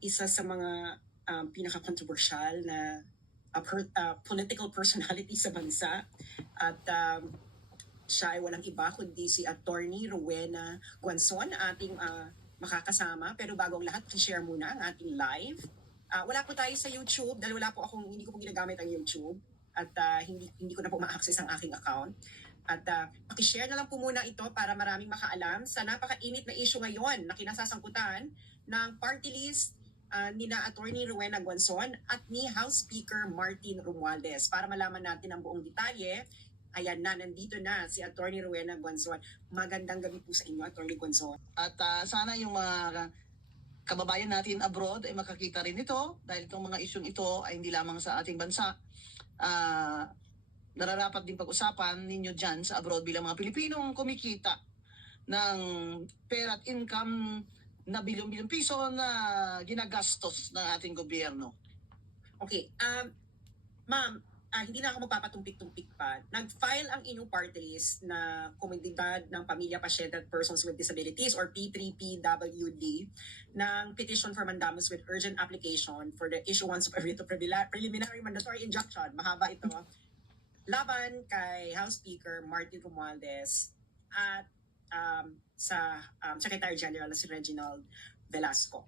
isa sa mga pinaka-controversial na political personality sa bansa. At siya ay walang iba kundi si Attorney Rowena Guanzon, ating makakasama. Pero bago ang lahat, i-share muna ang ating live. Wala po tayo sa YouTube dahil hindi ko po ginagamit ang YouTube. At hindi ko na po ma-access ang aking account. At pakishare na lang po muna ito para maraming makaalam sa napakainit na issue ngayon na kinasasangkutan ng party list nina Attorney Rowena Guanzon at ni House Speaker Martin Romualdez. Para malaman natin ang buong detalye, ayan na, nandito na si Attorney Rowena Guanzon. Magandang gabi po sa inyo, Attorney Guanzon. At sana yung mga kababayan natin abroad ay makakita rin ito dahil itong mga isyong ito ay hindi lamang sa ating bansa. Nararapat din pag-usapan ninyo dyan sa abroad bilang mga Pilipinong kumikita ng pera at income na bilyon-bilyon piso na ginagastos ng ating gobyerno. Okay, ma'am, hindi na ako magpapatumpik-tumpik pa. Nag-file ang inyong party list na Komunidad ng Pamilya Pasyente at Persons with Disabilities or P3PWD ng petition for mandamus with urgent application for the issuance of a writ of preliminary mandatory injunction. Mahaba ito. Laban kay House Speaker Martin Romualdez at sa Secretary General si Reginald Velasco.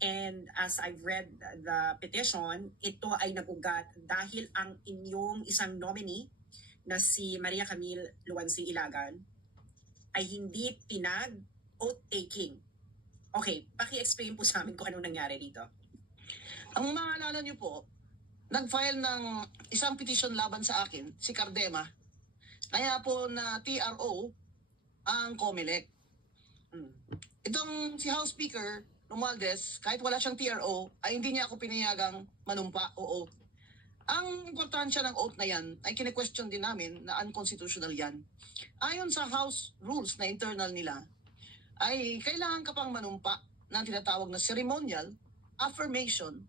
And as I've read the petition, ito ay nag-ugat dahil ang inyong isang nominee na si Maria Camille Luwansing Ilagan ay hindi pinag-oath taking. Okay, paki-explain po sa amin kung anong nangyari dito. Ang maalala niyo po, nag-file ng isang petition laban sa akin, si Cardema. Kaya po na TRO ang COMELEC. Itong si House Speaker Romualdez, kahit wala siyang TRO, ay hindi niya ako pinayagang manumpa o oath. Ang importansya ng oath na yan ay kine-question din namin na unconstitutional yan. Ayon sa House rules na internal nila, ay kailangan ka pang manumpa ng tinatawag na ceremonial affirmation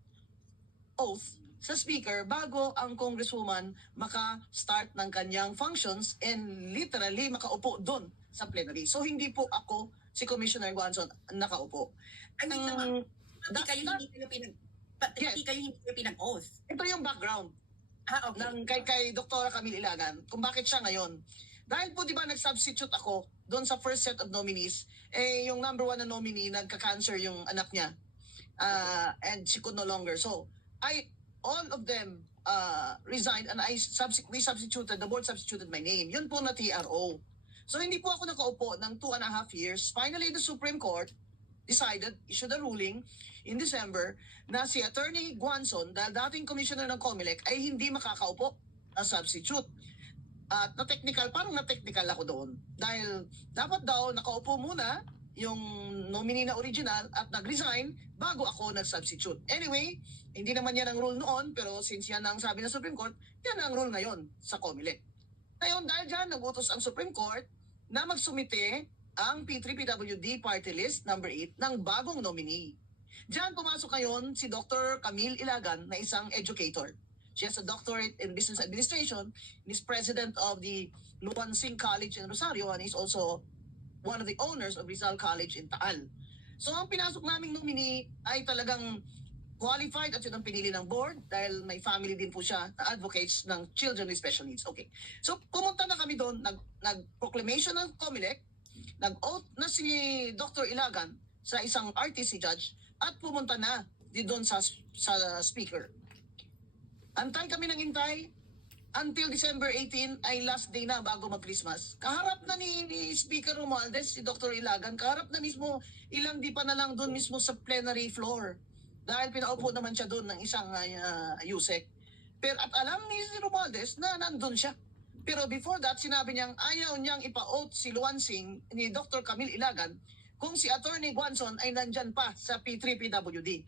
oath sa speaker bago ang congresswoman maka-start ng kanyang functions and literally makaupo doon sa plenary. So hindi po ako si Commissioner Guanzon nakaupo. Hindi kayo hindi pinag-oath. Ito yung background Okay. ng kay Dr. Camille Ilagan kung bakit siya ngayon. Dahil po di ba nag-substitute ako doon sa first set of nominees, yung number one na nominee nagka-cancer yung anak niya and she could no longer. So all of them resigned and we substituted, the board substituted my name. Yun po na TRO. So hindi po ako nakaupo ng 2.5 years. Finally, the Supreme Court issued a ruling in December na si Attorney Guanzon, dahil dating commissioner ng COMELEC, ay hindi makakaupo na substitute. At parang na-technical ako doon. Dahil dapat daw nakaupo muna yung nominee na original at nag-resign bago ako nag-substitute. Anyway, hindi naman yan ang rule noon, pero since yan ang sabi ng Supreme Court, yan ang rule ngayon sa COMELEC. Ngayon, dahil dyan, nag-utos ang Supreme Court na magsumite ang P3PWD Party List number 8 ng bagong nominee. Diyan pumasok ngayon si Dr. Camille Ilagan na isang educator. She has a doctorate in business administration, is president of the Luwansing College in Rosario, and is also one of the owners of Rizal College in Taal. So ang pinasok naming nominee ay talagang qualified at yun ang pinili ng board dahil may family din po siya na advocates ng children with special needs. Okay. So pumunta na kami doon, nag-proclamation ng COMELEC, nag-oath na si Dr. Ilagan sa isang RTC judge at pumunta na di doon sa speaker. Antay kami ng intay until December 18 ay last day na bago mag-Christmas. Kaharap na ni Speaker Romualdez, si Dr. Ilagan, kaharap na mismo, ilang di pa na lang doon mismo sa plenary floor. Dahil pinaupo naman siya doon ng isang USEC. Pero at alam ni Romualdez na nandun siya. Pero before that, sinabi niyang ayaw niyang ipa-oath si Luwansing ni Dr. Camille Ilagan kung si Attorney Guanzon ay nandyan pa sa P3PWD.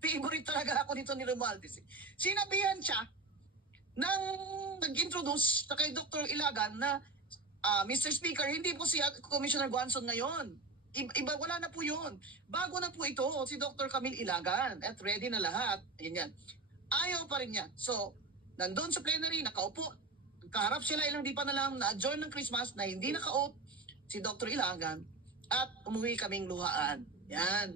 Favorite talaga ako nito ni Romualdez. Sinabihan siya nang nag-introduce na kay Dr. Ilagan na Mr. Speaker, hindi po si Commissioner Guanzon ngayon. Iba, wala na po yun. Bago na po ito, si Dr. Camille Ilagan at ready na lahat. Ganyan. Ayaw pa rin niya. So, nandun sa plenary, nakaupo. Kaharap sila ilang di pa na lang na-adjourn ng Christmas na hindi naka-oath si Dr. Ilagan at umuwi kaming luhaan. Yan.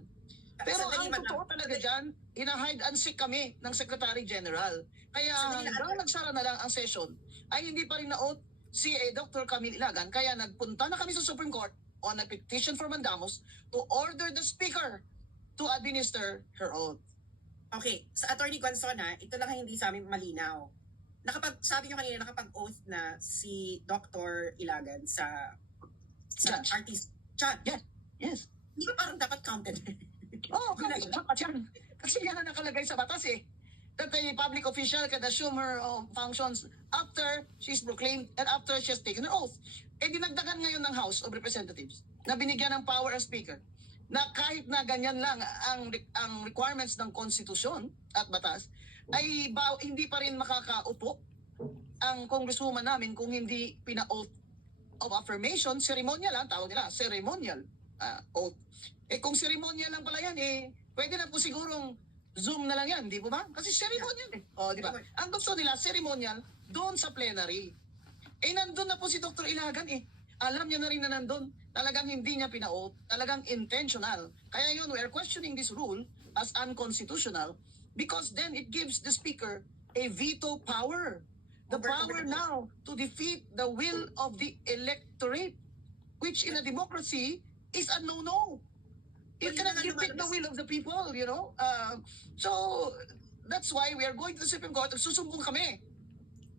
Pero Sandali, ang totoo talaga dyan, hina-hide and seek kami ng Secretary General. Kaya Sandali lang. hanggang nagsara na lang ang session, ay hindi pa rin na-oath si Dr. Camille Ilagan. Kaya nagpunta na kami sa Supreme Court on a petition for mandamus to order the Speaker to administer her oath. Okay, sa Attorney Gonzona, ito lang ang hindi sa amin malinaw. Sabi nyo kanina, nakapag-oath na si Dr. Ilagan sa Judge. artist. Judge. Yeah. Yes. Hindi ba parang dapat counted? Oo, dapat yan. Kasi yan ang nakalagay sa batas eh. That a public official can assume her functions after she's proclaimed and after she has taken an oath. Eh dinagdagan ngayon ng House of Representatives na binigyan ng power ang Speaker na kahit na ganyan lang ang requirements ng konstitusyon at batas, ay hindi pa rin makakaupo ang congresswoman namin kung hindi pina-oath of affirmation, ceremonial lang, tawag nila, ceremonial oath. Eh kung ceremonial lang pala yan, pwede na po sigurong Zoom na lang yan, di ba? Kasi ceremonial eh. O, di ba? Ang gusto nila, ceremonial, doon sa plenary. Eh, nandun na po si Dr. Ilagan eh. Alam niya na rin na nandun. Talagang hindi niya pina-oath. Talagang intentional. Kaya yun, we are questioning this rule as unconstitutional because then it gives the Speaker a veto power. The power now to defeat the will of the electorate, which in a democracy is a no-no. You cannot defeat the will of the people, you know. So, that's why we are going to the Supreme Court. Susumbong kami.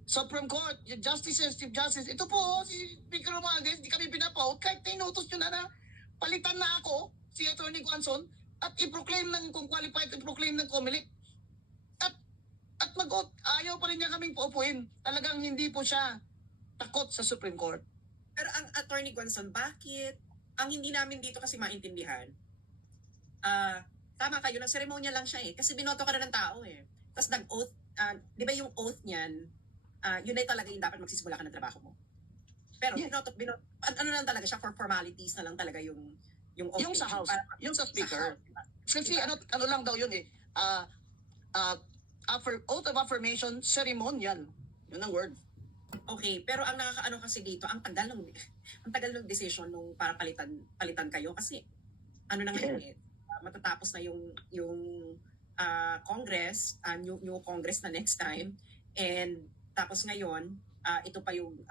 Supreme Court, yung Justices, Chief Justice, ito po, si Speaker Romualdez, hindi kami pinapaut. Kahit tinutos nyo na palitan na ako, si Atty. Guanzon, at i-proclaim kung qualified, i-proclaim ng COMELEC. At mag-out, ayaw pa rin niya kaming paupuin. Talagang hindi po siya takot sa Supreme Court. Pero ang Attorney Guanzon, bakit? Ang hindi namin dito kasi maintindihan, tama kayo, ng seremonya lang siya eh. Kasi binoto ka na ng tao eh. Tapos nag-oath, di ba yung oath niyan, yun ay talaga yung dapat magsisimula ka ng trabaho mo. Pero ano lang talaga siya, for formalities na lang talaga yung oath. Yung sa House, yung sa Speaker. Kasi ano lang daw yun eh, oath of affirmation, ceremonial. Yun ang word. Okay, pero ang nakakaano kasi dito, ang tagal ng decision nung para palitan kayo kasi ano na ngayon eh, matatapos na yung Congress, new Congress na next time, and tapos ngayon, ito pa yung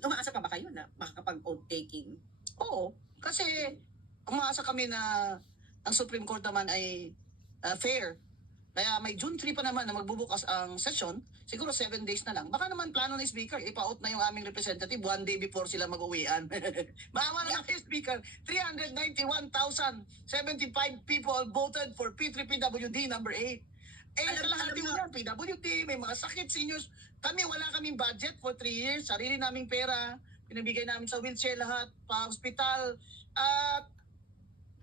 umaasa pa ba kayo na makakapag-oath taking? Oo, kasi umaasa kami na ang Supreme Court naman ay fair. Kaya may June 3 pa naman na magbubukas ang session, siguro 7 days na lang. Baka naman plano ni Speaker, ipa-out na yung aming representative 1 day before sila mag-uwian. Maawa na kay Speaker, 391,075 people voted for P3PWD number 8. Kalahati mo yan, PWD, may mga sakit, seniors. Kami, wala kaming budget for 3 years, sarili naming pera, pinabigay namin sa wheelchair lahat, pa-hospital, at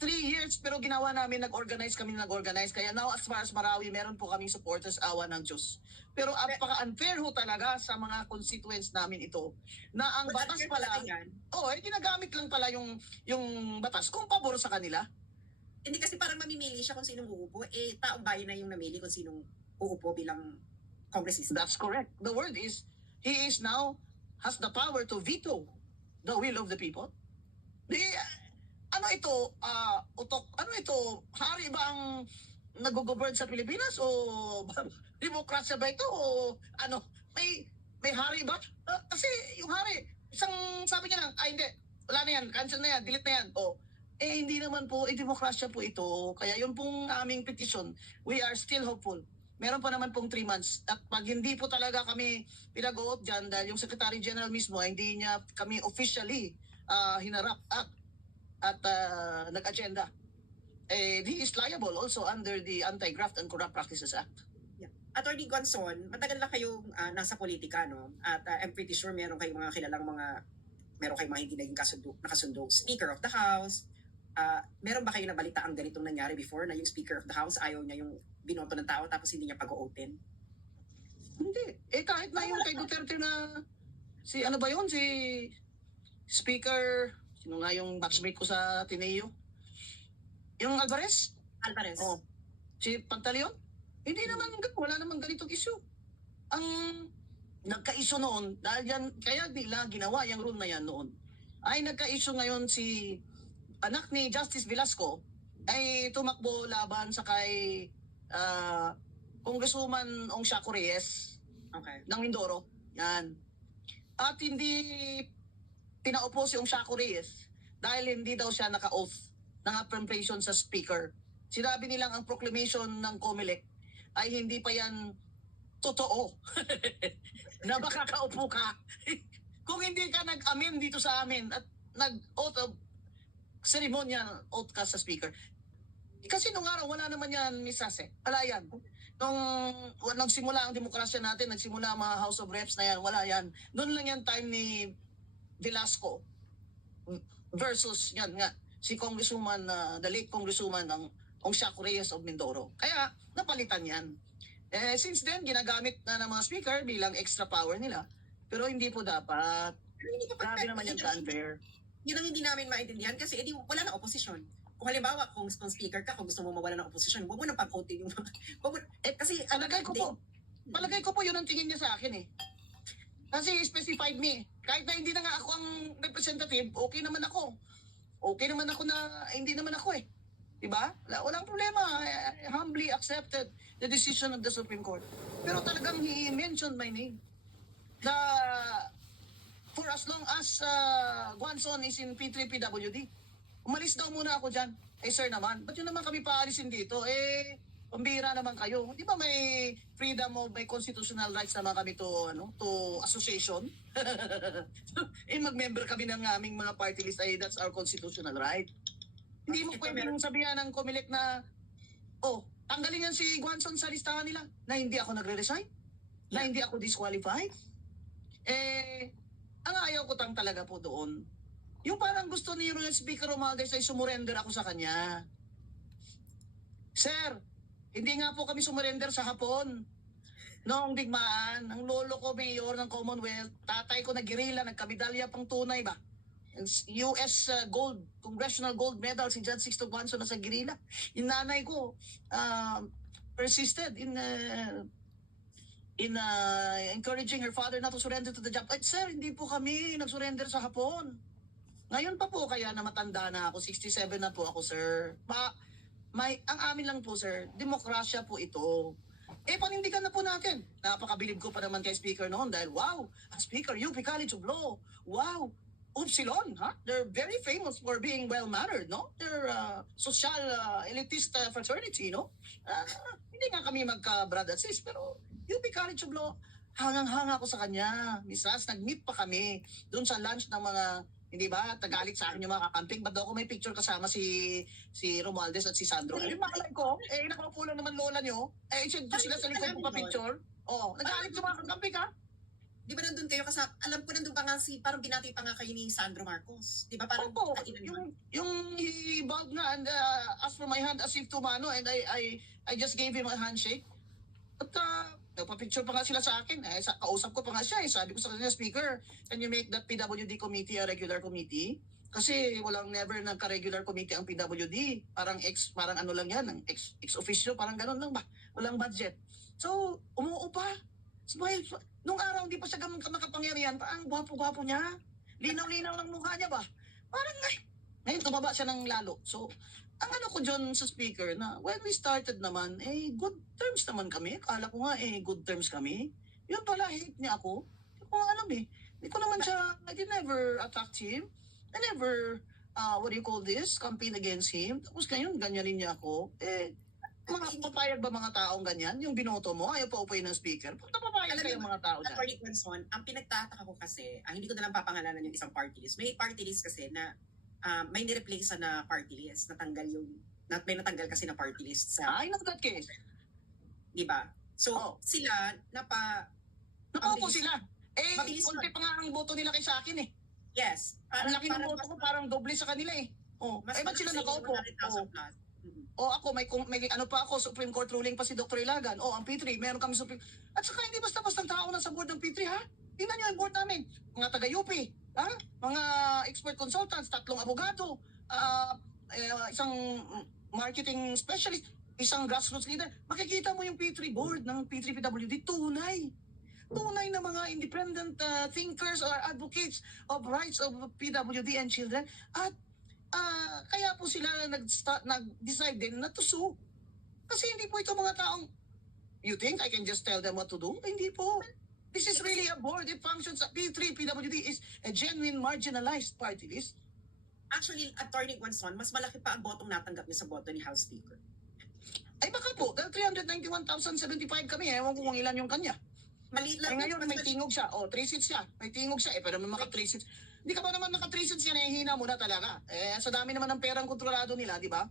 3 years, pero ginawa namin, nag-organize. Kaya now, as far as Marawi, meron po kaming supporters, awa ng Diyos. Pero apaka-unfair ho talaga sa mga constituents namin ito, na ang batas pala, ginagamit lang pala yung batas kung pabor sa kanila. Hindi kasi parang mamimili siya kung sinong uupo, taong bayan na yung namili kung sinong uupo bilang congressista. That's correct. The word is, he is now, has the power to veto the will of the people. Ano ito, utok, ano ito, hari ba ang nag-govern sa Pilipinas o demokrasya ba ito o ano, may hari ba? Kasi yung hari, isang sabi niya lang, hindi, wala na yan, cancel na yan, delete na yan. Hindi naman po, demokrasya po ito. Kaya yun pong aming petition, we are still hopeful. Meron pa naman pong 3 months. At pag hindi po talaga kami pinag-uot dyan, dahil yung Secretary General mismo, hindi niya kami officially hinarap at nag-agenda, he is liable also under the Anti-Graft and Corrupt Practices Act. Yeah. Attorney Gonzon, matagal na kayong nasa politika, no? At I'm pretty sure meron kayong mga kilalang meron kayong mga hindi naging nakasundo. Speaker of the House, meron ba kayo nabalita ang ganitong nangyari before na yung Speaker of the House ayaw niya yung binoto ng tao tapos hindi niya pag-o-open? Hindi. Kahit na yung kay Duterte na si Speaker, sino nga yung batchmate ko sa Ateneo? Yung Alvarez? Si Pantaleon? Hindi naman, wala naman ganitong issue. Ang nagka-issue noon, dahil yan, kaya nila ginawa yung rule na yan noon, ay nagka-issue ngayon si anak ni Justice Velasco ay tumakbo laban sa kay Congresswoman Ong Shaco Reyes Okay. ng Mindoro. Yan. At hindi pinaupo si Ong Shaco Reyes dahil hindi daw siya naka-oath ng affirmation sa speaker. Sinabi nilang ang proclamation ng COMELEC ay hindi pa yan totoo na makakaupo ka. Kung hindi ka nag-amin dito sa amin at nag-oath of ceremonial oath ka sa speaker. Kasi nung araw, wala naman yan, Miss Sase. Wala yan. Nung nagsimula ang demokrasya natin, nagsimula ang mga House of Reps na yan, wala yan. Doon lang yan time ni Velasco versus yan nga, si Congresswoman, the late Congresswoman ng Ong Shaco Reyes of Mindoro. Kaya, napalitan yan. Since then, ginagamit na ng mga speaker bilang extra power nila. Pero hindi po dapat. Hindi ko Grabe naman yan ka-unfair. Yun ang hindi namin maintindihan kasi edi wala na oposisyon. Kung halimbawa, kung speaker ka, kung gusto mo mawala ng oposisyon, huwag mo nang pag-voting yung mga... kasi Palagay ko po yun ang tingin niya sa akin eh. Kasi specified me. Kahit na hindi na nga ako ang representative, okay naman ako. Okay naman ako na hindi naman ako eh. Diba? Walang problema. I humbly accepted the decision of the Supreme Court. Pero talagang he mentioned my name. For as long as Guanzon is in P3PWD. Umalis daw muna ako dyan. Sir naman, ba't yun naman kami paalisin dito? Pambira naman kayo. Di ba may freedom of, may constitutional rights naman kami to association? Mag-member kami ng aming mga party list, that's our constitutional right. Hindi mo pwedeng sabihan ng COMELEC na, tanggalin yan si Guanzon sa listahan nila na hindi ako nagre-resign, na hindi ako disqualified. Ang ayaw ko talaga po doon, yung parang gusto ni Speaker Romualdez ay sumurrender ako sa kanya. Sir, hindi nga po kami sumurrender sa Hapon. Noong digmaan, ang lolo ko mayor ng Commonwealth, tatay ko nag-guerrilla, nagkamedalya pang tunay ba? US gold, congressional gold medal si John Sixto Guanzon na sa guerrilla. Yung nanay ko persisted in encouraging her father not to surrender to the job. Sir, hindi po kami nag-surrender sa Hapon. Ngayon pa po kaya na matanda na ako, 67 na po ako, sir. Ang amin lang po, sir, demokrasya po ito. Panindigan na po natin. Napakabilib ko pa naman kay Speaker noon dahil, wow, Speaker, UP College of Law. Wow, Upsilon, huh? They're very famous for being well-mannered, no? They're social elitist fraternity, no? Hindi nga kami magka-brad at sis, pero UP College of Law, hangang-hanga ako sa kanya. Miss Ras, nag-meet pa kami doon sa lunch ng mga, hindi ba, tagalit sa akin yung mga kakamping. Ba't daw ako may picture kasama si Romualdez at si Sandro? Makalay ko, nakaupo lang naman lola nyo. Siyempre sila sa likod ko pa-picture. Nagalit yung mga kakamping, ha? Di ba nandun kayo kasama? Alam ko nandun pa nga parang binati pa nga kayo ni Sandro Marcos. Di ba parang... Opo, yung he bowed nga and asked for my hand as if to mano and I just gave him a handshake. At nagpa-picture pa nga sila sa akin. Kausap ko pa nga siya. Sabi ko sa kanya, Speaker, can you make that PWD committee a regular committee? Kasi walang never nagka-regular committee ang PWD. Parang ano lang yan, ex-officio, parang ganun lang ba? Walang budget. So, umuo pa. Smile. Nung araw, hindi pa siya ganun makapangyarihan. Parang gwapo-gwapo niya. Linaw-linaw ng mukha niya ba? Parang ngayon tumaba siya ng lalo. So, ang ano ko dyan sa speaker na when we started naman, good terms naman kami. Akala ko nga, good terms kami. Yun pala, hate niya ako. Hindi ko alam eh. Hindi ko naman siya, I did never attack him. I never, what do you call this, campaign against him. Tapos ngayon, ganyanin niya ako. Papayag ba mga taong ganyan? Yung binoto mo, ayaw pa upayin ng speaker. Papayag kayo mga tao dyan. Attorney Guanzon, ang pinagtataka ko kasi, hindi ko na lang papangalanan yung isang party list. May party list kasi na may nireplace na party list, may natanggal kasi na party list sa... I know that case. Diba? So, sila, Nakaupo sila. Mabilis Konti pa nga ang boto nila kay sa akin eh. Yes. Ang laki ng boto ko, parang doble sa kanila eh. Ba't sila nakaupo? Ako, may ano pa ako, Supreme Court ruling pa si Dr. Ilagan. Ang P3, meron kami Supreme... At saka hindi basta-basta tao na sa board ng P3, ha? Tingnan nyo yung board namin. Mga taga-UP, ha? Mga expert consultants, 3 abogado, isang marketing specialist, isang grassroots leader. Makikita mo yung P3 board ng P3PWD, tunay na mga independent thinkers or advocates of rights of PWD and children. At kaya po sila nag-decide din na to sue. Kasi hindi po ito mga taong, you think I can just tell them what to do? Hindi po. This is really a board. It functions. P3, PWD is a genuine marginalized party list. Actually, Attorney Guanzon, mas malaki pa ang botong natanggap niyo sa boto ni House Speaker. Ay baka po, dahil 391,075 kami. Ewan ko kung ilan yung kanya. Maliit Ay lang. ngayon may tingog siya. 3 seats siya. May tingog siya. Pero naman maka 3 seats. Hindi ka ba naman maka 3 seats yan, hihina mo na talaga. Sa dami naman ng perang kontrolado nila, di ba?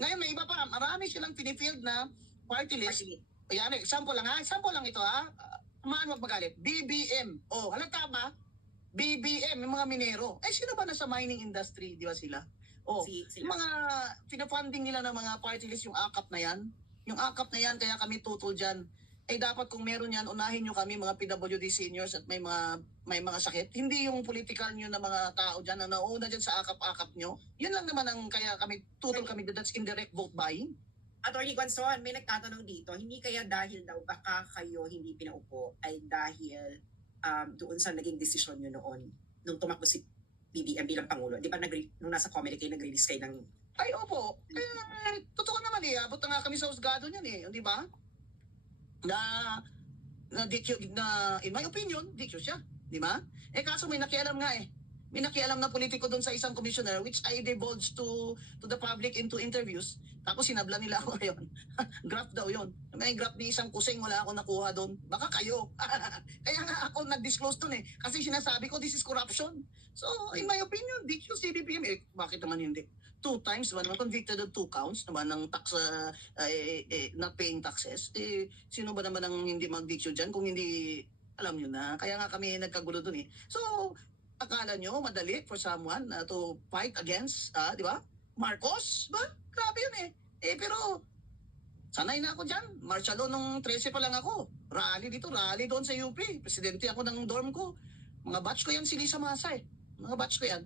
Ngayon may iba pa. Marami silang pinifield na party list. Ayan, example lang ha. Example lang ito ha. Wag magalit. BBM. Halata ba? BBM, yung mga minero. Sino ba nasa mining industry, di ba sila? Yung mga pinafunding nila ng mga party list, yung AKAP na yan. Yung AKAP na yan, kaya kami tutol dyan. Dapat kung meron yan, unahin nyo kami mga PWD seniors at may mga sakit. Hindi yung political nyo na mga tao dyan na nauna dyan sa AKAP-AKAP nyo. Yun lang naman ang kaya kami tutol kami. That's indirect vote buying. Attorney Guanzon, may nagtatanong dito, hindi kaya dahil daw baka kayo hindi pinaupo ay dahil doon sa naging desisyon nyo noon nung tumakbo si BBM bilang Pangulo. Di ba nung nasa comedy kayo, nag-release kayo ng... Ay, opo. Totoo naman abot na nga kami sa husgado niyan di ba? Na in my opinion, DQ siya. Di ba? Kaso may nakialam nga May nakialam na politiko doon sa isang commissioner which I divulged to the public into interviews. Tapos sinabla nila ako ngayon. Graph daw yon. May graph ni isang kusing, wala ako nakuha doon. Baka kayo. Kaya nga ako nag-disclose doon Kasi sinasabi ko, this is corruption. So, in my opinion, DQ, CBPM, bakit naman hindi? 2 times, naman convicted of 2 counts naman ng tax, not paying taxes. Sino ba naman ang hindi mag-DQ dyan kung hindi, alam nyo na. Kaya nga kami nagkagulo doon So, akala nyo madali for someone to fight against, di ba? Marcos? Ba? Grabe yun pero, sanay na ako dyan. Martial law nung 13 pa lang ako. Rally dito, rally doon sa UP. Presidente ako ng dorm ko. Mga batch ko yan si Lisa Masa Mga batch ko yan.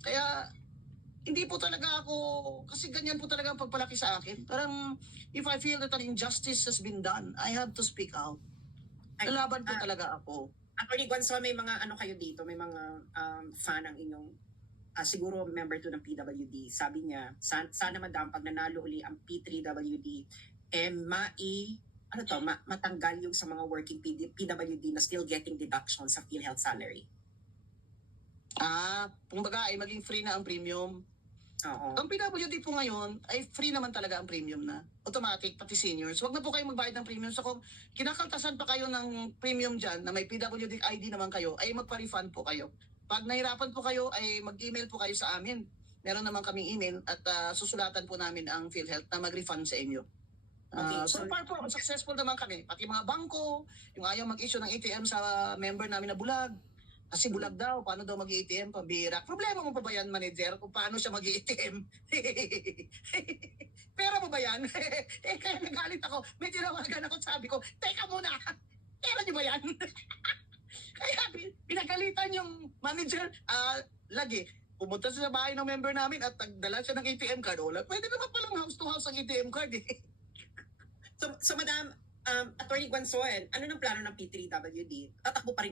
Kaya, hindi po talaga ako, kasi ganyan po talaga ang pagpalaki sa akin. Parang, if I feel that an injustice has been done, I have to speak out. Lalaban po talaga ako. Attorney Guanzon, may mga ano kayo dito, may mga fan ang inyong siguro member to ng PWD. Sabi niya, sana madam pag nanalo uli ang P3WD matanggal yung sa mga working PWD na still getting deduction sa PhilHealth salary. Kumbaga ay maging free na ang premium. Oo. Ang PWD po ngayon ay free naman talaga ang premium na. Automatic, pati seniors. Huwag na po kayo magbayad ng premium. So kung kinakaltasan pa kayo ng premium dyan na may PWD ID naman kayo, ay magpa-refund po kayo. Pag nahirapan po kayo, ay mag-email po kayo sa amin. Meron naman kaming email at susulatan po namin ang PhilHealth na mag-refund sa inyo. So far po, successful naman kami. Pati mga bangko, yung ayaw mag-issue ng ATM sa member namin na bulag. Kasi bulag daw, paano daw mag-ATM, pambira. Problema mo pa ba yan, manager, kung paano siya mag-ATM? Pera mo ba yan? Kaya nagalit ako. May tinawagan ako, sabi ko, teka muna, pera niyo ba yan? Kaya pinagalitan yung manager, lagi, pumunta sa bahay ng member namin at nagdala siya ng ATM card. Pwede naman palang house to house ang ATM card So Madam, Attorney Guanzon, ano ng plano ng P3WD? Tatakbo pa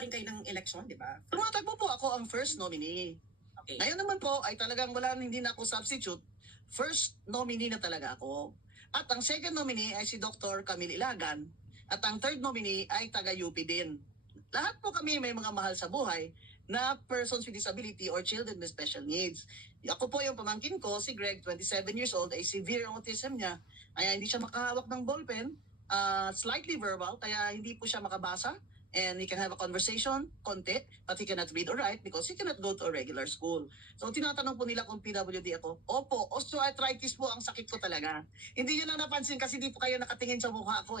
rin kayo ng election, di ba? Tumatakbo po ako ang first nominee. Okay. Ngayon naman po ay talagang hindi na ako substitute. First nominee na talaga ako. At ang second nominee ay si Dr. Camille Ilagan. At ang third nominee ay taga-UP din. Lahat po kami may mga mahal sa buhay na persons with disability or children with special needs. Ako po yung pamangkin ko, si Greg, 27 years old, ay severe autism niya. Kaya hindi siya makahawak ng ballpen, slightly verbal, kaya hindi po siya makabasa. And he can have a conversation, konti, but he cannot read or write because he cannot go to a regular school. So tinatanong po nila kung PWD ako. Opo, osteoarthritis po ang sakit ko talaga. Hindi nyo lang napansin kasi di po kayo nakatingin sa mukha ko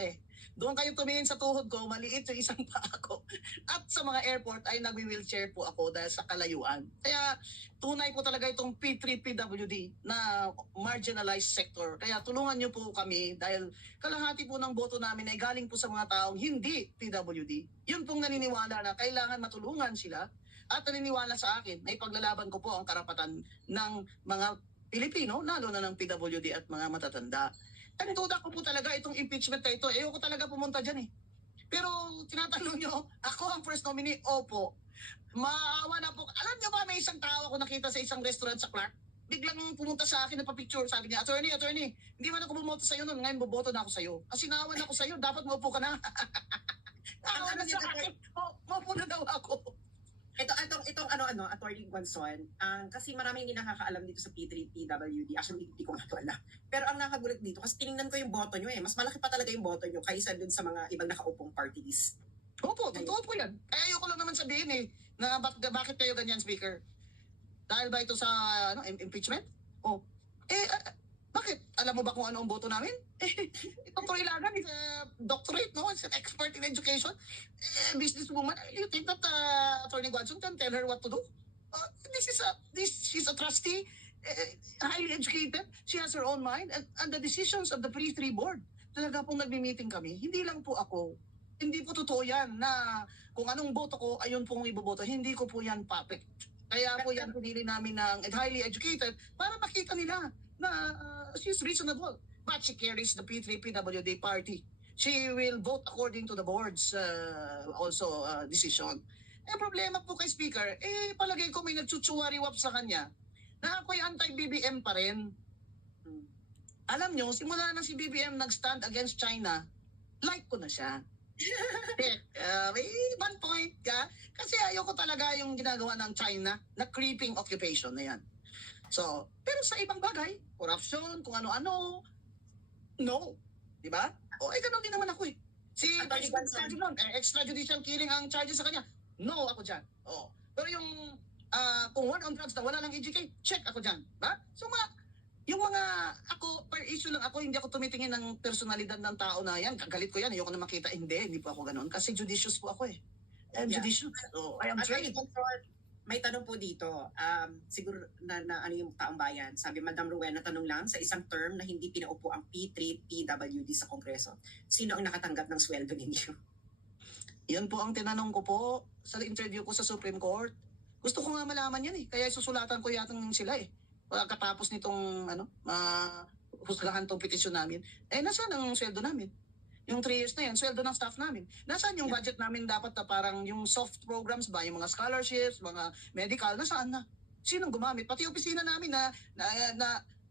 Doon kayo tumingin sa tuhod ko, maliit yung isang paa ko. At sa mga airport ay nagwi-wheelchair po ako dahil sa kalayuan. Kaya tunay po talaga itong P3PWD na marginalized sector. Kaya tulungan nyo po kami dahil kalahati po ng boto namin ay galing po sa mga taong hindi PWD. Yun pong naniniwala na kailangan matulungan sila at naniniwala sa akin na ipaglalaban ko po ang karapatan ng mga Pilipino, lalo na ng PWD at mga matatanda. Ang duda ko po talaga itong impeachment na ito. Ayoko talaga pumunta dyan Pero tinatanong nyo, ako ang first nominee? Opo. Maawa na po. Alam niyo ba, may isang tao ako nakita sa isang restaurant sa Clark. Biglang pumunta sa akin na pa-picture. Sabi niya, attorney, hindi man ako bumoto sa'yo noon. Ngayon, boboto na ako sa'yo. Kasi naawan ako sa'yo. Dapat maupo ka na. Naawan na ano sa niya, akin. Maupo na daw ako. Itong Attorney Guanzon, kasi maraming hindi nakakaalam dito sa P3PWD. Actually, hindi ko nga ito alam. Pero ang nakagulat dito, kasi tinignan ko yung boto nyo Mas malaki pa talaga yung boto nyo kaysa dun sa mga ibang nakaupong party list. Opo, totoo po yan. Ayoko lang naman sabihin na bakit kayo ganyan, Speaker? Dahil ba ito sa impeachment? Oh. Bakit? Alam mo ba kung ano ang boto namin? Dr. Ilagan is a doctorate, no? Is an expert in education. Businesswoman. You think that Attorney Guanzon can tell her what to do? She's a trustee, highly educated. She has her own mind. And the decisions of the P3 board, talaga pong nagmi-meeting kami, hindi lang po ako. Hindi po totoo yan na kung anong boto ko, ayun pong iboboto. Hindi ko po yan puppet. Kaya po yan pinili namin ng highly educated para makita nila na she's reasonable. But she carries the P3PWD party. She will vote according to the board's decision. Problema po kay Speaker, palagay ko may nagchuchuwariwap sa kanya na ako'y anti-BBM pa rin. Alam nyo, simula na si BBM nag-stand against China, like ko na siya. May one point ka. Kasi ayoko talaga yung ginagawa ng China na creeping occupation na yan. So, pero sa ibang bagay, corruption, kung ano-ano, no. Diba? Ganun din naman ako eh. Si extrajudicial killing ang charges sa kanya. No, ako dyan. Pero yung kung war on drugs na wala lang EJK, check ako dyan. Ba? So, yung mga ako, per issue lang ako, hindi ako tumitingin ng personalidad ng tao na yan. Kagalit ko yan, ayoko na makita. Hindi po ako ganun. Kasi judicious po ako eh. I'm judicious. So, I am trained. May tanong po dito. Siguro na ano yung taong bayan. Sabi, Madam Rowena, tanong lang, sa isang term na hindi pinaupo ang P3PWD sa Kongreso, sino ang nakatanggap ng sweldo ninyo? Yan po ang tinanong ko po sa interview ko sa Supreme Court. Gusto ko nga malaman yan eh. Kaya susulatan ko yatang sila eh. Pagkatapos nitong husgahan tong petisyon namin, nasaan ang sweldo namin? Yung 3 years na yan, sweldo ng staff namin. Nasaan yung budget namin dapat na parang yung soft programs ba, yung mga scholarships, mga medical, nasaan na? Sinong gumamit? Pati opisina namin na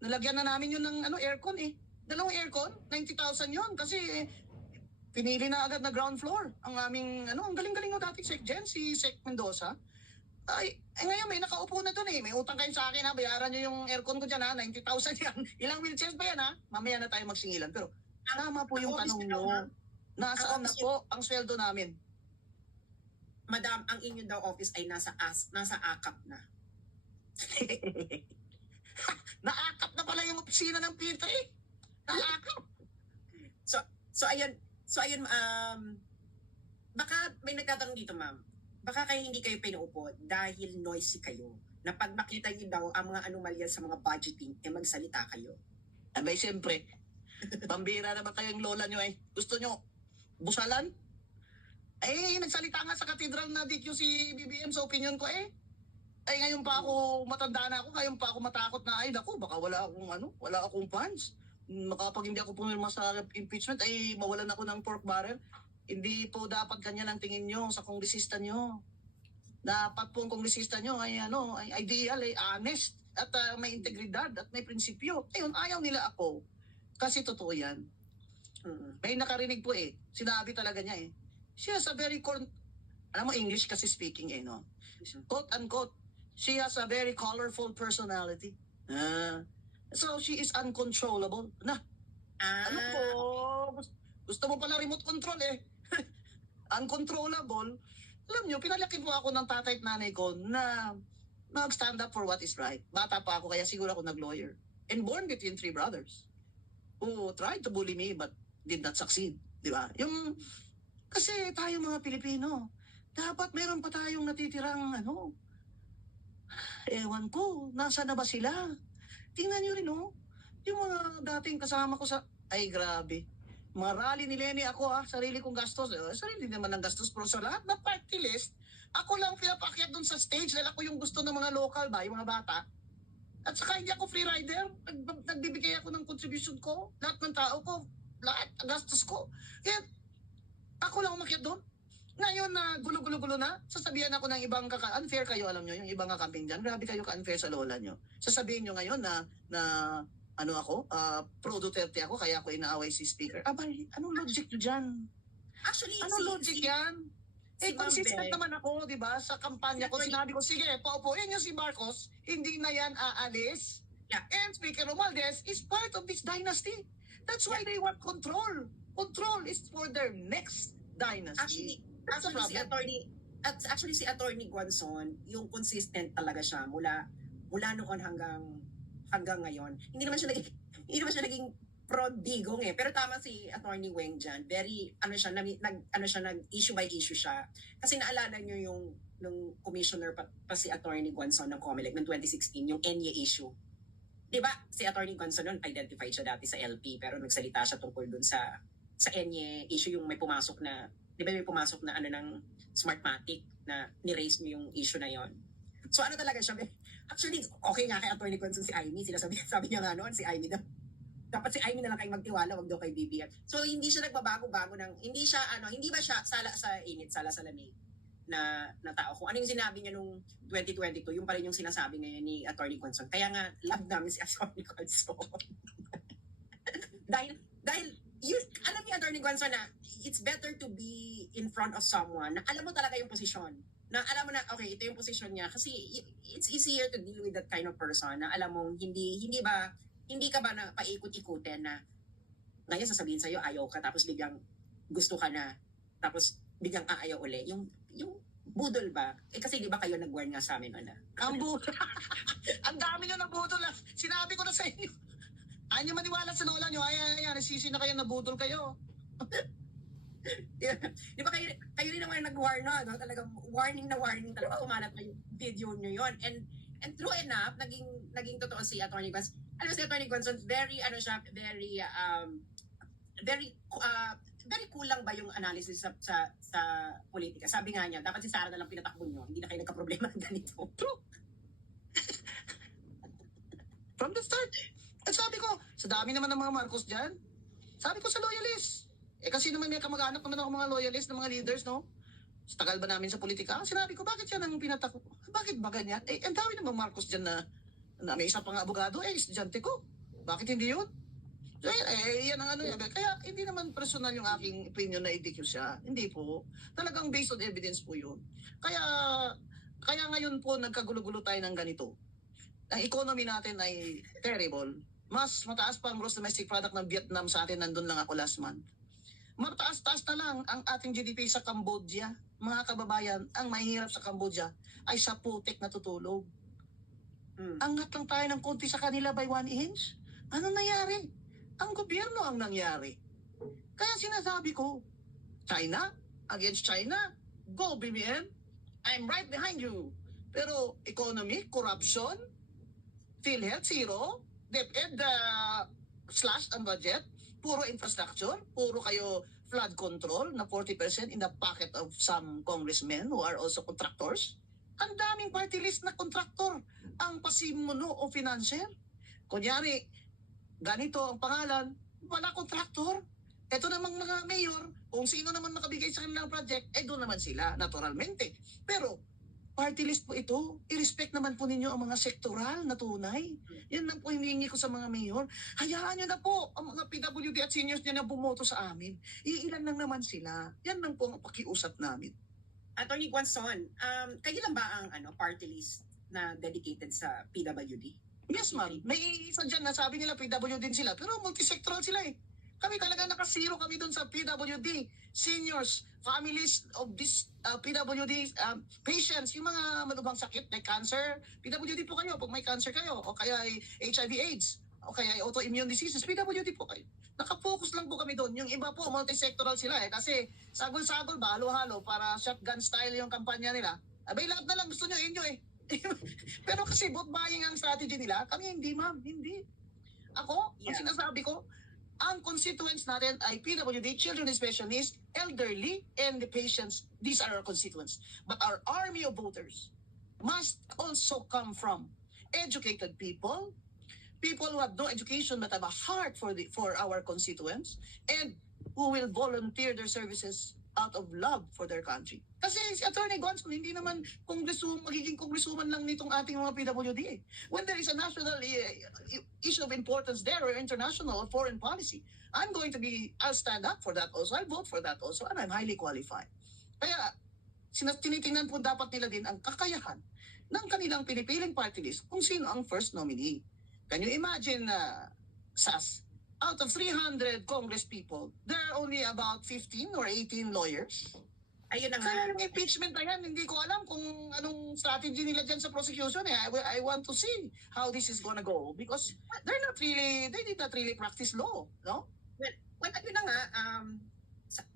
nalagyan na namin yun ng aircon eh. 2 aircon, 90,000 yun kasi pinili na agad na ground floor. Ang aming, ang galing-galing ng dating Sec Gen, si Sec Mendoza. Ngayon may nakaupo na doon eh. May utang kayo sa akin ha. Bayaran nyo yung aircon ko dyan ha. 90,000 yan. Ilang wheelchairs ba yan ha? Mamaya na tayo magsingilan. Pero tama po yung tanong nyo. Nasaan na po ang sweldo namin? Madam, ang inyo daw office ay nasa AKAP na. Naakap na pala yung opisina ng P3. Naakap. So ayun, baka may nagtatanong dito ma'am. Baka hindi kayo pinaupo dahil noisy kayo. Na pag makita niyo daw ang mga anomalya sa mga budgeting, magsalita kayo. Abay, siyempre. Pambira naman kayong lola nyo eh. Gusto nyo busalan? Nagsalita nga sa katedral na DQ si BBM sa opinion ko eh. Ngayon pa ako matanda na ako, ngayon pa ako matakot na naku, baka wala akong funds. Kapag hindi ako pumirma sa impeachment, mawalan ako ng pork barrel. Hindi po dapat ganyan ang tingin nyo sa kongresista nyo. Dapat po ang kongresista nyo ay ideal, honest, at may integridad, at may prinsipyo. Ayaw nila ako. Kasi totoo yan. May nakarinig po sinabi talaga niya she has a very, alam mo English kasi speaking no? Quote unquote, she has a very colorful personality. So she is uncontrollable. Ano po? Gusto mo pala remote control Uncontrollable. Alam nyo, pinalaki po ako ng tatay at nanay ko na mag-stand up for what is right. Bata pa ako, kaya siguro ako nag-lawyer. And born between 3 brothers who tried to bully me but did not succeed. Di ba? Kasi tayo mga Pilipino, dapat meron pa tayong natitirang ewan ko, nasa na ba sila? Tingnan nyo rin yung mga dating kasama ko grabe. Mga rally ni Lenny ako sarili kong gastos. Sarili naman ng gastos, pero sa lahat na party list, ako lang pinapakyat doon sa stage dahil ako yung gusto ng mga local ba, yung mga bata. At saka hindi ako free rider. Nagbibigay ako ng contribution ko. Lahat ng tao ko, lahat ang gastos ko. Kaya ako lang umakyat doon. Ngayon na gulo-gulo-gulo na, sasabihan ako ng ibang unfair kayo, alam nyo, yung ibang kakamping dyan, grabe kayo ka-unfair sa lola nyo. Sasabihin nyo ngayon na ano ako, pro Duterte ako, kaya ako inaaway si Speaker. Abay, anong logic nyo dyan? Actually, Anong logic yan? si Ma'am Consistent Beth, naman ako, di ba? Sa kampanya ko, sinabi ko, sige, paupuin nyo si Marcos, hindi na yan aalis. Yeah. And Speaker Romualdez is part of this dynasty. That's why they want control. Control is for their next dynasty. That's the problem. Actually si Attorney Guanzon, yung consistent talaga siya mula noon hanggang ngayon. Hindi naman siya naging pro digong eh. Pero tama si Attorney Weng dyan. Very nag-issue by issue siya. Kasi naalala niyo nung commissioner pa si Attorney Guanzon ng COMELEC noong 2016, yung ENYE issue. 'Di ba? Si Attorney Guanzon noon identified siya dati sa LP pero nagsalita siya tungkol dun sa ENYE issue, yung may pumasok na, 'di ba may pumasok na ano ng Smartmatic na ni-raise mo yung issue na yon. So ano talaga siya? Actually, okay nga kay Attorney Guanzon si Amy, sabi niya nga noon si Amy dapat si Amy na lang kayo magtiwala, wag daw kay BBM. So hindi siya nagbabago-bago hindi ba siya sala sa init, sala sa lamig na tao. Kung ano yung sinabi niya nung 2022, yung pa rin yung sinasabi ngayon ni Attorney Guanzon. Kaya nga love namin si Attorney Guanzon. dahil alam ni Attorney Guanzon na it's better to be in front of someone na alam mo talaga yung posisyon. Na alam mo na, okay, ito yung posisyon niya. Kasi it's easier to deal with that kind of person na alam mo, hindi ka ba na paikot-ikutin na ngayon sasabihin sa'yo ayaw ka tapos biglang gusto ka na tapos biglang aayaw uli. Yung budol ba? Kasi di ba kayo nag-warn nga sa amin na? Ang budol. Ang dami nyo na budol. Sinabi ko na sa inyo. Ayaw nyo maniwala sa lola nyo. Ayan, nasisi na kayo, nabudol kayo. Di ba kayo rin naman nag-warn no? Talagang warning talaga. Kumalat na yung video nyo yon. And true enough, naging totoo si Attorney Guanzon. Alam mo si Attorney Guanzon, very kulang ba yung analysis sa politika? Sabi nga niya, dapat si Sara na lang pinatakbo nyo, hindi na kayo nagka-problema ng ganito. True. From the start. At sabi ko, sa dami naman ng mga Marcos dyan, sabi ko sa loyalist. Kasi naman may kamag-anak naman ako mga loyalist ng mga leaders, no? Sa tagal ba namin sa politika? Sinabi ko, bakit yan ang pinatakbo? Bakit ba ganyan? Ang dami namang Marcos dyan na may isa pang abogado, estudyante ko. Bakit hindi yun? So, yan ang yan. Kaya hindi naman personal yung aking opinion na i-DQ siya. Hindi po. Talagang based on evidence po yun. Kaya ngayon po nagkagulo-gulo tayo ng ganito. Ang economy natin ay terrible. Mas mataas pa ang gross domestic product ng Vietnam sa atin. Nandun lang ako last month. Mataas-taas na lang ang ating GDP sa Cambodia. Mga kababayan, ang mahirap sa Cambodia ay sa putik na tutulog. Angat lang tayo ng konti sa kanila by 1 inch. Ano nangyari? Ang gobyerno ang nangyari. Kaya sinasabi ko, China against China, go BBM, I'm right behind you. Pero economy, corruption, PhilHealth, zero, DepEd, slash ang budget, puro infrastructure, puro kayo flood control na 40% in the pocket of some congressmen who are also contractors. Ang daming party list na contractor ang pasimuno o financier. Kunyari, ganito ang pangalan, wala contractor. Ito namang mga mayor, kung sino naman makabigay sa kanilang project, doon naman sila, naturalmente. Pero, party list po ito. I-respect naman po ninyo ang mga sektoral na tunay. Yan lang po hinihingi ko sa mga mayor. Hayaan nyo na po ang mga PWD at seniors nyo na bumoto sa amin. Iilan lang naman sila. Yan lang po ang pakiusap namin. Attorney Guanzon, kayo lang ba ang party list na dedicated sa PWD? Yes, ma'am. May isa dyan na sabi nila PWD din sila, pero multisectoral sila eh. Kami talaga nakasiro kami doon sa PWD, seniors, families of this PWD patients, yung mga malubhang sakit like cancer, PWD po kayo pag may cancer kayo, o kaya ay HIV/AIDS, o kaya ay autoimmune diseases, PWD po kayo. Nakafocus lang po kami doon. Yung iba po, multisectoral sila eh, kasi sagol-sagol ba, halo-halo, para shotgun style yung kampanya nila. Abay, lahat na lang gusto nyo, inyo eh. Pero kasi vote buying ang strategy nila, kami hindi ma'am, hindi. Ako, ang sinasabi ko, ang constituents natin ay PWD, children with special needs, elderly, and the patients. These are our constituents. But our army of voters must also come from educated people who have no education but have a heart for our constituents, and who will volunteer their services out of love for their country. Kasi si Attorney Gonson, hindi naman magiging congresswoman lang nitong ating mga PWD. Eh. When there is a national issue of importance there or international or foreign policy, I'll stand up for that also. I'll vote for that also, and I'm highly qualified. Kaya, tinitingnan po dapat nila din ang kakayahan ng kanilang pinipiling party list kung sino ang first nominee. Can you imagine, SAS, out of 300 Congress people, there are only about 15 or 18 lawyers. Ayun na nga. Kaya yung impeachment na yan, hindi ko alam kung anong strategy nila dyan sa prosecution. I want to see how this is gonna go because they did not really practice law, no? Well, ayun na nga,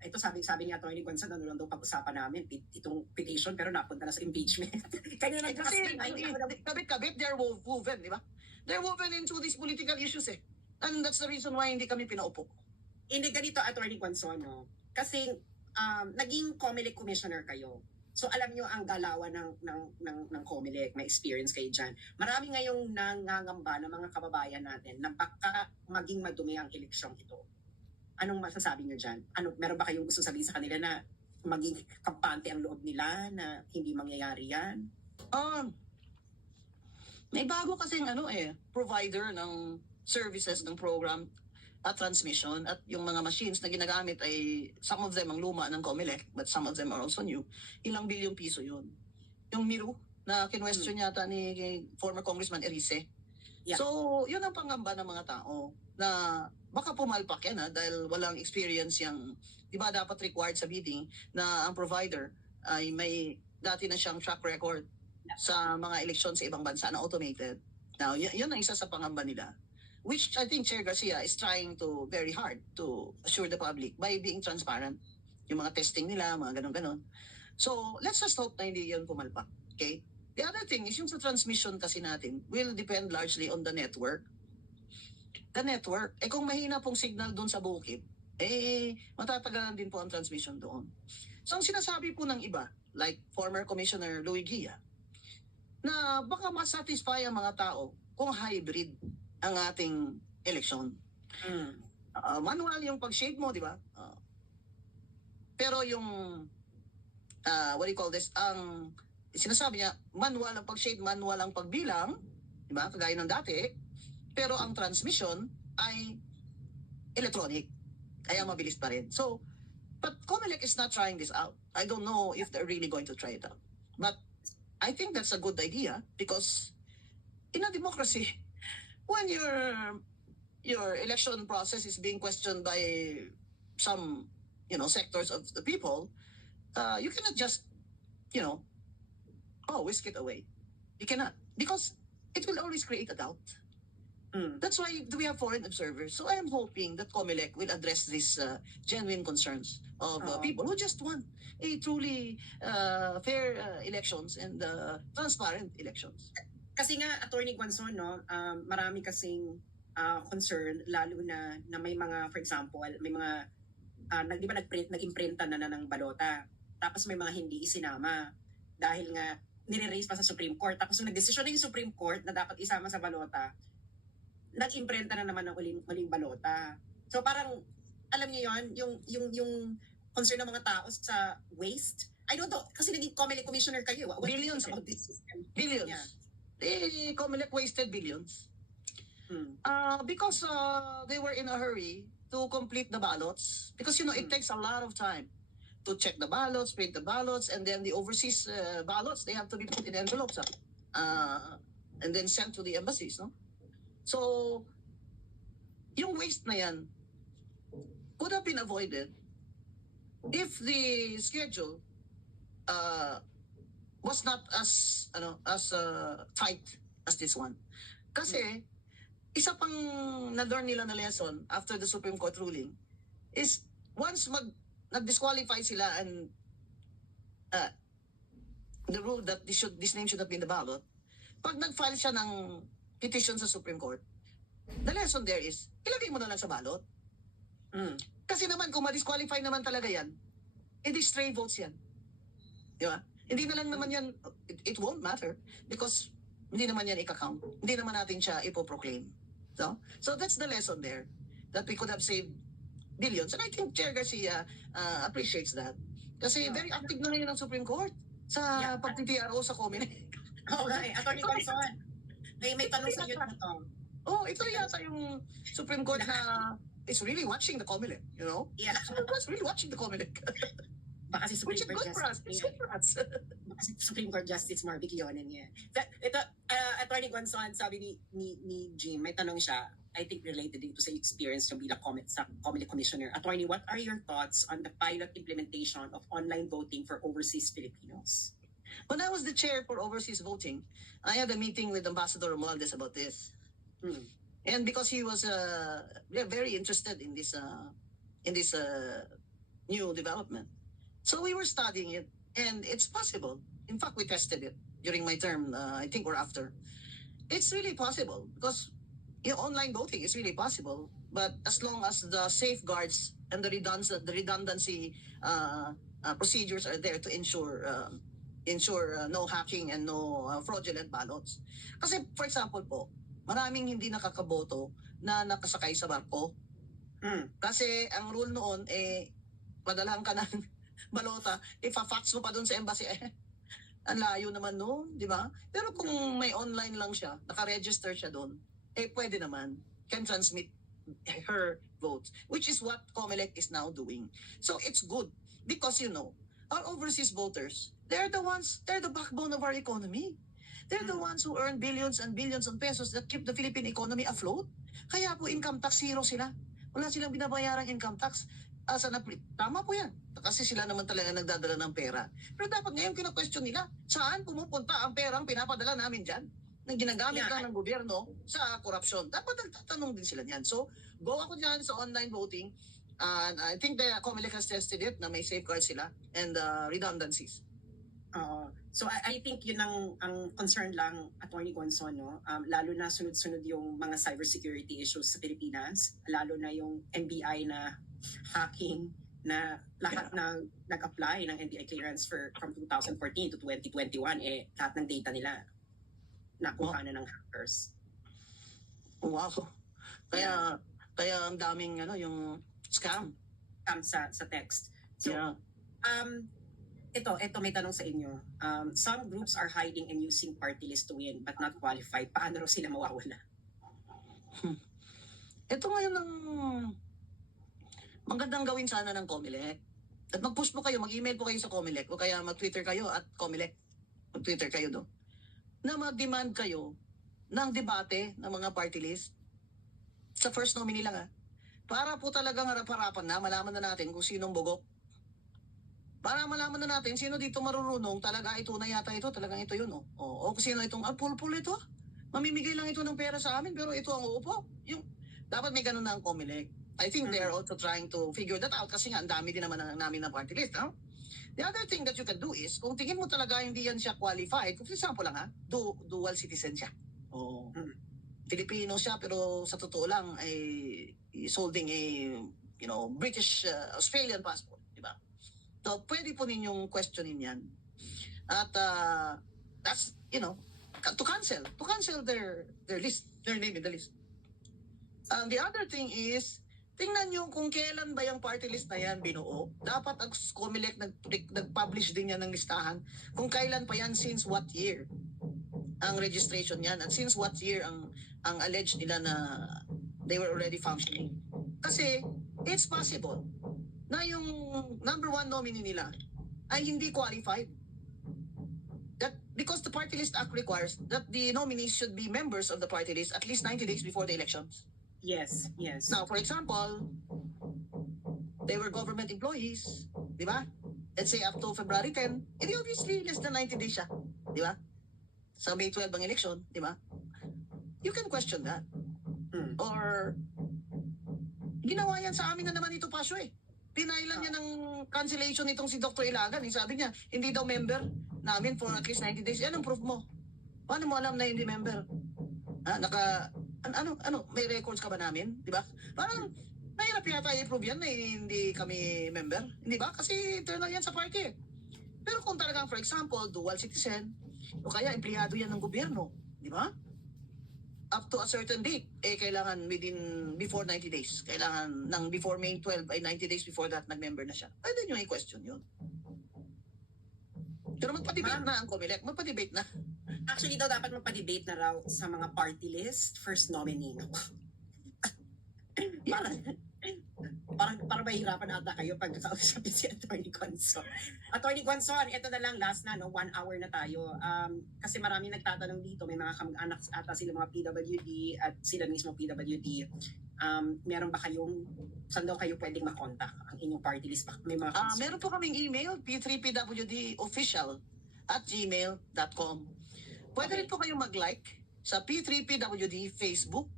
ito sabi ni Atty. Gonzalo, ano lang daw pag-usapan namin, itong petition, pero napunta na sa impeachment. Kanya na Kasi kabit-kabit, they're woven, di ba? They're woven into these political issues eh. And that's the reason why hindi kami pinaupo. Hindi ganito, Atty. Gonzalo, kasi naging COMELEC commissioner kayo. So alam nyo ang galawan ng COMELEC, may experience kayo dyan. Marami ngayong nangangamba ng mga kababayan natin na baka maging madumi ang eleksyong ito. Anong masasabi nyo dyan? Meron ba kayong gusto sabihin sa kanila na maging kampante ang loob nila na hindi mangyayari yan? May bago kasing provider ng services ng program at transmission at yung mga machines na ginagamit ay some of them ang luma ng COMELEC but some of them are also new. Ilang bilyong piso yun. Yung Miru na kinwestiyon yata ni former Congressman Erice. Yeah. So, yun ang pangamba ng mga tao na baka pumalpak yan dahil walang experience yung, di ba dapat required sa bidding na ang provider ay may dati na siyang track record sa mga eleksyon sa ibang bansa na automated. Now, yun ang isa sa pangamba nila. Which I think Chair Garcia is trying to very hard to assure the public by being transparent. Yung mga testing nila, mga ganon-ganon. So, let's just hope na hindi yun pumalpak. Okay? The other thing is yung sa transmission kasi natin will depend largely on the network. The network. Kung mahina pong signal doon sa bukid, matatagalan din po ang transmission doon. So, ang sinasabi po ng iba, like former Commissioner Louie Guia, na baka masatisfy ang mga tao kung hybrid ang ating eleksyon. Manual yung pag-shade mo, di ba? Pero yung, what do you call this, ang sinasabi niya, manual ang pag-shade, manual ang pagbilang, di ba? Kagaya ng dati, pero ang transmission ay electronic. Kaya mabilis pa rin. So, but COMELEC is not trying this out. I don't know if they're really going to try it out. But I think that's a good idea because in a democracy, when your election process is being questioned by some, sectors of the people, you cannot just, whisk it away. You cannot, because it will always create a doubt. That's why we have foreign observers. So I am hoping that COMELEC will address these genuine concerns of people who just want a truly fair elections and transparent elections. Kasi nga, Atty. Gonzalo, marami kasing concern, lalo na may mga, for example, may mga, di ba nag-imprinta na ng balota, tapos may mga hindi isinama dahil nga nire-raise pa sa Supreme Court. Tapos nung nag-desisyon na yung Supreme Court na dapat isama sa balota, nag-imprinta na naman ng uling balota. So parang, alam niyo yon yung concern ng mga tao sa waste. I don't know, kasi naging COMELEC commissioner kayo. What Billions. about this system? Billions. Yeah. COMELEC wasted billions. Because they were in a hurry to complete the ballots. Because, it takes a lot of time to check the ballots, print the ballots, and then the overseas ballots, they have to be put in envelopes and then sent to the embassies, no? So, yung waste na yan could have been avoided if the schedule was not as tight as this one. Kasi isa pang na-learn nila na lesson after the Supreme Court ruling is once nag-disqualify sila and the rule that this name should have been the ballot, pag nag-file siya ng petition sa Supreme Court, the lesson there is ilagay mo na lang sa ballot. Kasi naman kung ma-disqualify naman talaga yan, edi stray votes yan. Di ba? Hindi na lang naman yan, it won't matter because hindi naman yan ika-count. Hindi naman natin siya ipoproclaim. So that's the lesson there, that we could have saved billions. And I think Chair Garcia appreciates that. Kasi very active na ngayon ang Supreme Court sa Yeah. pag-TTRO sa COMELEC. Oo nga eh. Attorney Gonzon, may tanong sa iyo na to. Oh, ito yata yung Supreme Court na is really watching the COMELEC, you know? Yeah. Supreme Court is really watching the COMELEC. Baka si Supreme Which is Court good for us. Justice. It's good for us. Baka si Supreme Court Justice Marvick Leonen yan. Ito, Attorney Gonzon, sabi ni Jim, may tanong siya, I think related dito sa experience niyo bilang COMELEC Commissioner. Attorney, what are your thoughts on the pilot implementation of online voting for overseas Filipinos? When I was the chair for overseas voting, I had a meeting with Ambassador Romualdez about this. Hmm. And because he was very interested in this new development. So we were studying it, and it's possible. In fact, we tested it during my term, I think, or after. It's really possible because online voting is really possible, but as long as the safeguards and the redundancy procedures are there to ensure no hacking and no fraudulent ballots. Kasi for example po, maraming hindi nakakaboto na nakasakay sa barko. Kasi ang rule noon padalahan ka ng balota, ifa-fax mo pa doon sa embassy, ang layo naman noon, di ba? Pero kung may online lang siya, naka-register siya doon, pwede naman, can transmit her votes, which is what COMELEC is now doing. So it's good because, our overseas voters, they're the backbone of our economy. They're the ones who earn billions and billions of pesos that keep the Philippine economy afloat. Kaya po income tax zero sila. Wala silang binabayarang income tax. Tama po yan. Kasi sila naman talaga nagdadala ng pera. Pero dapat ngayon kina-question nila, saan pumupunta ang perang pinapadala namin dyan? Na ginagamit lang ng gobyerno sa korupsyon. Dapat nagtatanong din sila niyan. So, go ako dyan sa online voting. And I think the COMELEC has tested it na may safeguards sila and redundancies. So I think yun ang concern lang, Attorney Gonzon, no? Lalo na sunod-sunod yung mga cybersecurity issues sa Pilipinas, lalo na yung NBI na hacking na lahat ng nag-apply ng NBI clearance from 2014 to 2021, lahat ng data nila nakuha na ng hackers. Wow. Kaya ang daming yung scam sa text. So, ito may tanong sa inyo. Some groups are hiding and using party list to win but not qualified. Paano raw sila mawawala? Ito ngayon ang magandang gawin sana ng COMELEC. At mag-push po kayo, mag-email po kayo sa COMELEC o kaya mag-Twitter kayo at COMELEC. Mag-Twitter kayo doon. Na mag-demand kayo ng debate ng mga party list sa first nominee lang para po talagang harap-harapan na malaman na natin kung sinong bugok. Para malaman na natin sino dito marurunong talaga ito na yata ito, talagang ito yun. O kung sino itong pulpul ito. Mamimigay lang ito ng pera sa amin pero ito ang uupo. Dapat may ganun na ang COMELEC. I think they are also trying to figure that out kasi nga ang dami din naman namin na party list. The other thing that you can do is, kung tingin mo talaga hindi yan siya qualified, for example lang dual citizen siya. Filipino siya pero sa totoo lang ay is holding a British Australian passport, di ba? So pwede po ninyong questionin yan. At that's to cancel their list, their name in the list. The other thing is, tingnan nyo kung kailan ba yung party list na yan binuo. Dapat ang COMELEC nag-publish din yan ng listahan kung kailan pa yan, since what year ang registration yan at since what year ang alleged nila na they were already functioning. Kasi it's possible na yung number one nominee nila ay hindi qualified. That because the Party List Act requires that the nominees should be members of the party list at least 90 days before the elections. Yes. Now, for example, they were government employees, di ba? Let's say up to February 10, obviously less than 90 days siya, di ba? Sa May 12 ang election, di ba? You can question that. Or, ginawa yan sa amin na naman ito, Pasyo Pinailan niya ng cancellation itong si Dr. Ilagan. Sabi niya, hindi daw member namin for at least 90 days. Yan ang proof mo. Paano mo alam na hindi member? May records ka ba namin? Di ba? Parang, mahirap yata i-prove yan na hindi kami member. Hindi ba? Kasi internal yan sa party. Pero kung talagang, for example, dual citizen, o kaya empleyado yan ng gobyerno, di ba? Up to a certain date, kailangan before 90 days. Kailangan before May 12 ay 90 days before that nag-member na siya. Pwede nyo i-question yun. Pero magpa-debate Ma'am, na ang COMELEC. Magpa-debate na. actually daw dapat magpa-debate na raw sa mga party list, first nominee. Parang, parang mahirapan ata kayo pag kakausapin si Attorney Gonzon. Attorney Gonzon, ito na lang, last na, no? 1 hour na tayo. Kasi marami nagtatanong dito, may mga kamag-anak ata sila mga PWD at sila mismo PWD. Meron ba kayong, saan daw kayo pwedeng makontak ang inyong party list? May mga Meron po kaming email, p3pwd@gmail.com. Pwede rin po kayong mag-like sa P3PWD Facebook.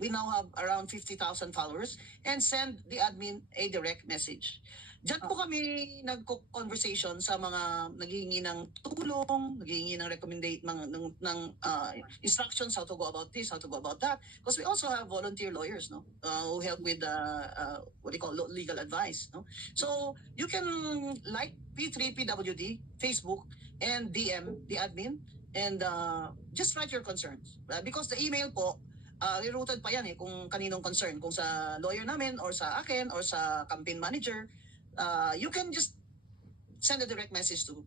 We now have around 50,000 followers, and send the admin a direct message. Diyan po kami nagko-conversation sa mga naghihingi ng tulong, naghihingi ng instructions how to go about this, how to go about that. Because we also have volunteer lawyers, no, who help with what they call legal advice, no. So you can like P3PWD Facebook and DM the admin and just write your concerns, because the email po rerouted pa yan kung kaninong concern, kung sa lawyer namin or sa akin or sa campaign manager. You can just send a direct message to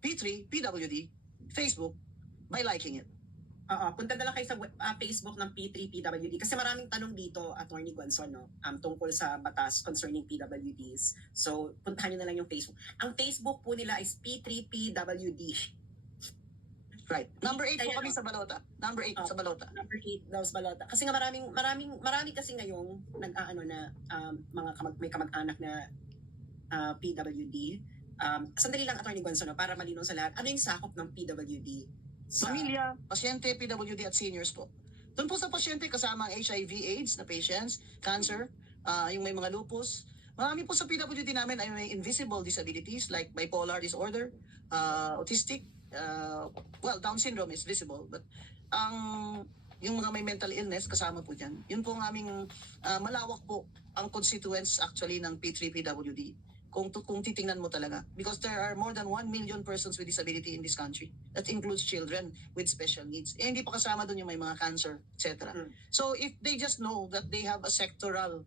P3PWD Facebook by liking it. Punta na lang kayo sa Facebook ng P3PWD kasi maraming tanong dito, Attorney Gonzon, no, tungkol sa batas concerning PWDs. So, puntahan nyo na lang yung Facebook. Ang Facebook po nila is P3PWD. Right. Number 8 po Kaya, kami sa balota. Number 8 sa balota. Number 8 daw sa balota. Kasi nga marami kasi ngayong nag-aano na may kamag-anak na PWD. Sandali lang, Attorney Gonzon, no, para malinaw sa lahat. Ano yung sakop ng PWD? Pamilya, pasyente, PWD at seniors po. Doon po sa pasyente kasama ang HIV/AIDS na patients, cancer, yung may mga lupus. Marami po sa PWD namin ay may invisible disabilities like bipolar disorder, autistic, Down syndrome is visible, but yung mga may mental illness kasama po dyan. Yun po ang aming malawak po ang constituents actually ng P3PWD. Kung titingnan mo talaga. Because there are more than 1 million persons with disability in this country. That includes children with special needs. Hindi pa kasama doon yung may mga cancer, etc. So if they just know that they have a sectoral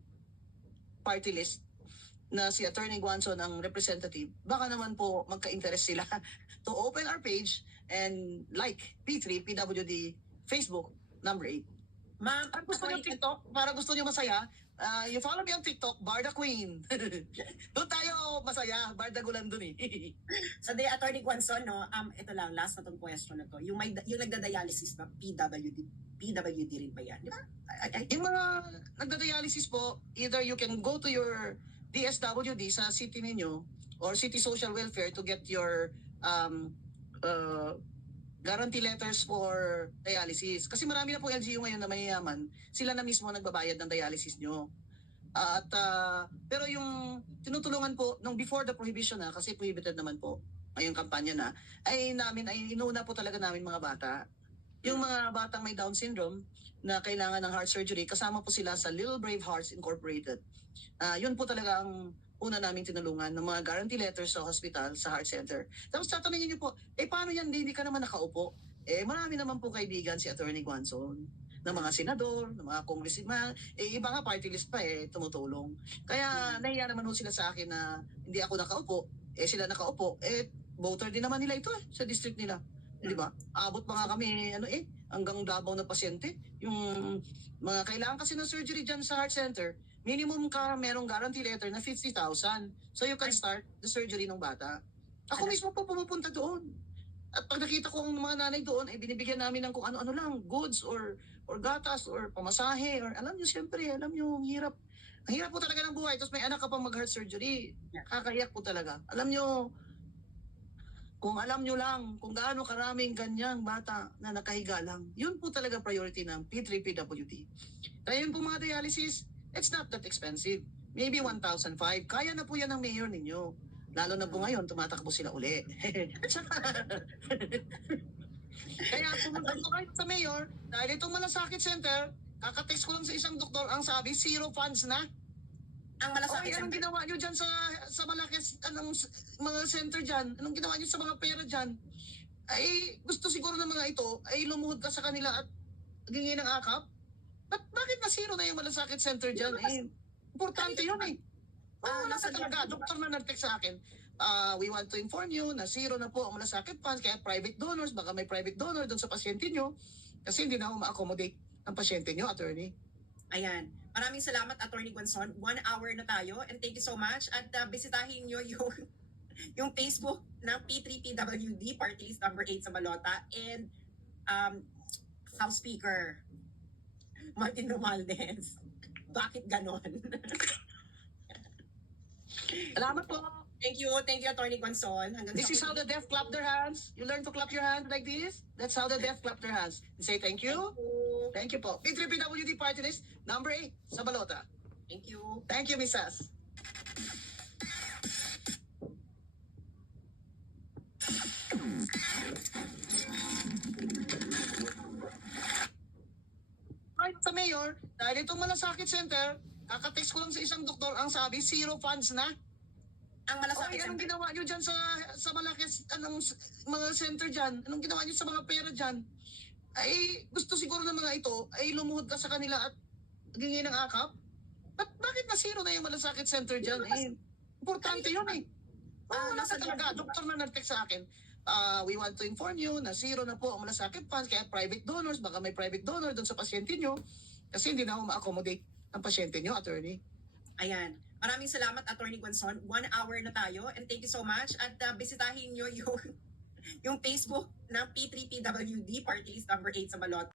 party list na si Attorney Gonzon ang representative, baka naman po magka-interest sila to open our page and like P3PWD Facebook number 8. Ma'am, At gusto niyo TikTok, para gusto niyo masaya, you follow me on TikTok, Barda Queen. Doon tayo masaya, Barda Gulan doon Sa day, Attorney Gonzon, no, ito lang, last na tong question na to. Yung nagda-dialysis ba, PWD rin ba yan? Di ba? Yung mga nagda-dialysis po, either you can go to your DSWD sa city ninyo or City Social Welfare to get your guarantee letters for dialysis. Kasi marami na po LGU ngayon na mayayaman, sila na mismo nagbabayad ng dialysis nyo. Pero yung tinutulungan po, nung before the prohibition na, kasi prohibited naman po, ngayong kampanya na, ay inuna po talaga namin mga bata. Yung mga batang may Down syndrome na kailangan ng heart surgery, kasama po sila sa Little Brave Hearts Incorporated. Yun po talaga ang una naming tinulungan ng mga guarantee letters sa hospital, sa heart center. Tapos tatanungin niyo po, paano yan, hindi ka naman nakaupo? Marami naman po kaibigan si Attorney Gonzon, ng mga senador, ng mga congressman, iba nga party list pa tumutulong. Kaya nahiya naman ho sila sa akin na hindi ako nakaupo, sila nakaupo, voter din naman nila ito sa district nila. Di ba? Abot pa nga kami, hanggang Davao na pasyente. Yung mga kailangan kasi ng surgery dyan sa heart center, minimum ka merong guarantee letter na 50,000. So you can start the surgery ng bata. Ako mismo po pumupunta doon. At pag nakita ko ang mga nanay doon, binibigyan namin ng kung ano-ano lang, goods or gatas or pamasahe or alam nyo, siyempre, alam nyo, ang hirap. Ang hirap po talaga ng buhay. Tapos may anak ka pang mag-heart surgery. Kakayak po talaga. Alam nyo, kung alam nyo lang kung gaano karaming ganyang bata na nakahiga lang, yun po talaga priority ng P3PWD. Kaya yun po mga dialysis, it's not that expensive. Maybe 1,500. Kaya na po yan ng mayor ninyo. Lalo na po ngayon, tumatakbo sila uli. Kaya pumunta ko kayo sa mayor, dahil itong Malasakit Center, kakatext ko lang sa isang doktor, ang sabi, 0 funds na. Ang Malasakit anong ginawa nyo dyan sa Malakis, mga center dyan? Anong ginawa nyo sa mga pera dyan? Gusto siguro ng mga ito, lumuhod ka sa kanila at gingi ng akap? Bakit na zero na yung Malasakit Center dyan? Importante yun nasa talaga, doktor na nag-text sa akin, We want to inform you na zero na po ang malasakit funds, kaya private donors, baka may private donor doon sa pasyente nyo kasi hindi na ako ma-accommodate ang pasyente nyo, attorney. Ayan. Maraming salamat, Attorney Gonzon. 1 hour na tayo and thank you so much. At bisitahin nyo yung Facebook ng P3PWD, Party List number 8 sa Balota, and House Speaker Martin Romualdez. Bakit ganon? Salamat po. Thank you, Attorney Gonzon. Hanggang This sa is how the deaf clap their hands. You learn to clap your hands like this. That's how the deaf clap their hands. You say thank you. Thank you po. P3PWD Party List number 8 sa Balota. Thank you. Thank you, Mrs. Right sa mayor, dahil itong malasakit center, kakatext ko lang sa isang doktor, ang sabi, zero funds na. Ang malasakit Okay, anong center. ginawa nyo dyan sa malaki, mga center dyan? Anong ginawa nyo sa mga pera dyan? Ay, gusto siguro ng mga ito, ay lumuhod ka sa kanila at gingi ng akap? Bakit na zero na yung malasakit center dyan? Eh, importante yun eh. Wala nasa talaga. Doktor na nag-text sa akin. We want to inform you na zero na po ang malasakit funds, kaya private donors, baka may private donor doon sa pasyente nyo kasi hindi na ako ma-accommodate ang pasyente nyo, attorney. Ayan. Maraming salamat, Attorney Gonzon. 1 hour na tayo and thank you so much. At bisitahin nyo yung Facebook ng P3PWD, Party List number 8 sa Balota.